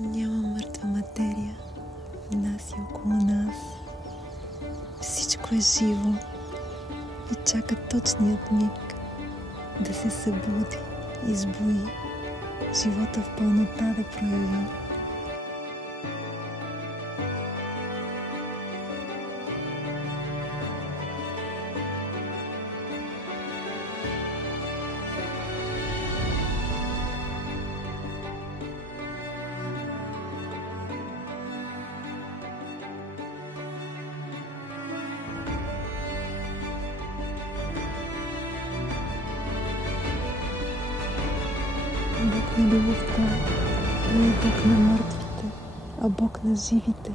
Няма мъртва материя в нас и около нас. Всичко е живо и чака точният миг да се събуди, избуи, живота в пълнота да прояви. Бог на любовта не е Бог на мъртвите, а Бог на живите.